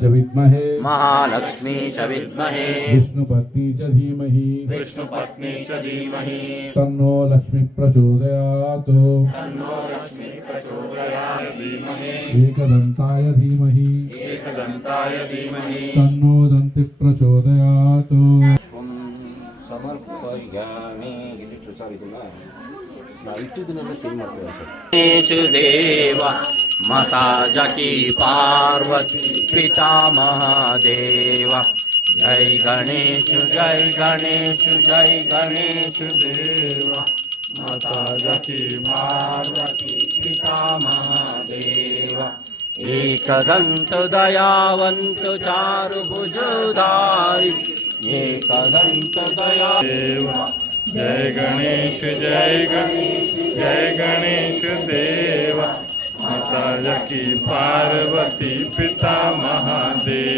च विद्महे महालक्ष्मी च विद्महे विष्णुपत्नी च धीमहि विष्णुपत्नी च धीमहि तन्नो लक्ष्मी प्रचोदयात् तन्नो लक्ष्मी प्रचोदयात् धीमहि एकदन्ताय धीमहि एकदन्ताय धीमहि तन्नो दन्ति प्रचोदयात् समर्पयामि इदिಟ್ಟು ಸರ್ ಇದನ್ನ ನಾವು ಇಟ್ಟಿದ್ದನ್ನೆಲ್ಲ ಚೇಂಜ್ ಮಾಡ್ತೀವಿ ಸರ್ गणेश देव माता जकी पार्वती पिता महादेव जय गणेश जय गणेश जय गणेश देव माता जकी पार्वती पिता महादेव एकदंत दयावंत चारुभुजधारी एकदंत दया जय गणेश देव माता जकी पार्वती पिता महादेव।